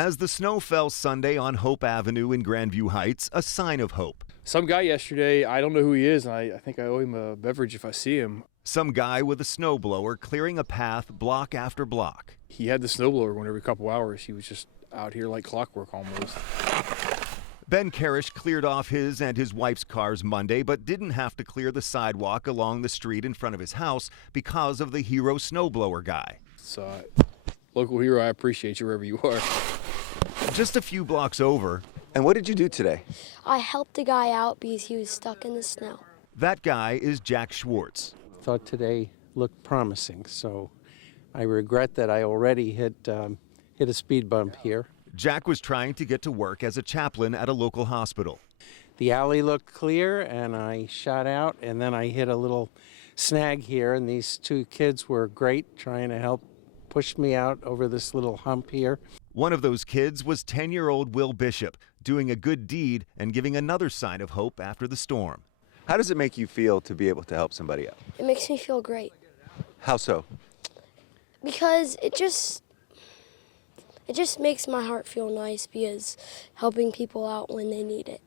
As the snow fell Sunday on Hope Avenue in Grandview Heights, a sign of hope. Some guy yesterday, I don't know who he is, and I think I owe him a beverage if I see him. Some guy with a snowblower clearing a path block after block. He had the snowblower going every couple hours. He was just out here like clockwork almost. Ben Karish cleared off his and his wife's cars Monday, but didn't have to clear the sidewalk along the street in front of his house because of the hero snowblower guy. So, local hero, I appreciate you wherever you are. Just a few blocks over. And what did you do today? I helped a guy out because he was stuck in the snow. That guy is Jack Schwartz. Thought today looked promising, so I regret that I already hit a speed bump here. Jack was trying to get to work as a chaplain at a local hospital. The alley looked clear, and I shot out, and then I hit a little snag here, and these two kids were great, trying to help push me out over this little hump here. One of those kids was 10-year-old Will Bishop, doing a good deed and giving another sign of hope after the storm. How does it make you feel to be able to help somebody out? It makes me feel great How so? because it just makes my heart feel nice because helping people out when they need it.